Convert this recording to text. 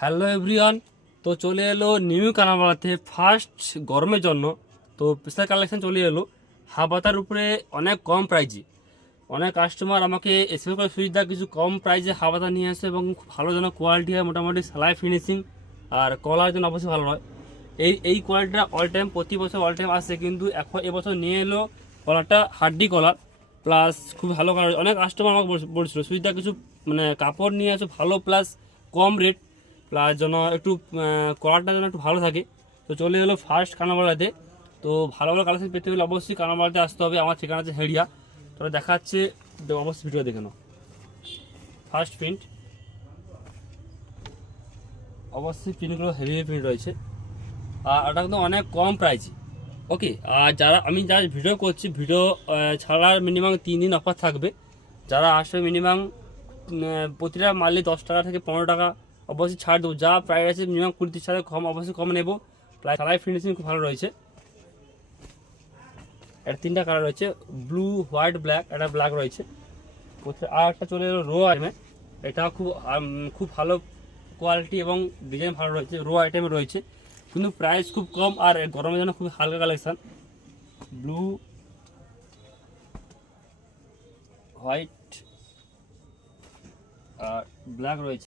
Hello everyone, তো চলে এলো নিউ কানামালাতে ফার্স্ট গরমের জন্য। তো স্পেশাল কালেকশন চলে এলো হাবাতার উপরে অনেক কম প্রাইজে। অনেক কাস্টমার আমাকে এসএমএস করে সুবিধা কিছু কম প্রাইজে হাবাতা নিয়ে আসে এবং খুব ভালো যেন কোয়ালিটি হয়, মোটামুটি সেলাই ফিনিশিং আর কলার জন্য অবশ্যই ভালো হয়। এই কোয়ালিটিটা অল টাইম প্রতি বছর অল টাইম আসে, কিন্তু এখন এবছর নিয়ে এলো কলারটা হাড্ডি কলার প্লাস খুব ভালো কালার। অনেক কাস্টমার আমাকে বলছিল সুবিধা কিছু মানে কাপড় নিয়ে আসো ভালো প্লাস কম রেট প্লাস যেন একটু কলারটা যেন একটু ভালো থাকে। তো চলে এলো ফার্স্ট কানামালাতে। তো ভালো ভালো কালেকশন পেতে হলে অবশ্যই কানামালাতে আসতে হবে। আমার ঠিকানা আছে হেড়িয়া। তো দেখাচ্ছে, অবশ্যই ভিডিও দেখে নাও। ফার্স্ট প্রিন্ট, অবশ্যই প্রিন্টগুলো হেভি হেভি প্রিন্ট রয়েছে আর এটা কিন্তু অনেক কম প্রাইসে। ওকে, আর যারা ভিডিও করছি, ভিডিও ছাড়ার মিনিমাম 3 দিন অফার থাকবে। যারা আসবে মিনিমাম প্রতিটা মালে 10 টাকা থেকে 15 টাকা অবশ্যই ছাড় দেবো। যা প্রাইস আছে মিনিমাম 20-30 টাকা কম অবশ্যই কম নেবো। প্রায় কালার ফিনিশিং খুব ভালো রয়েছে। এর 3টা কালার রয়েছে, ব্লু, হোয়াইট, ব্ল্যাক। একটা ব্ল্যাক রয়েছে। আর একটা চলে এলো রো আইটেমে। এটা খুব ভালো কোয়ালিটি এবং ডিজাইন ভালো রয়েছে, রো আইটেমে রয়েছে কিন্তু প্রাইস খুব কম আর গরমের জন্য খুব হালকা কালেকশন। ব্লু, হোয়াইট আর ব্ল্যাক রয়েছে।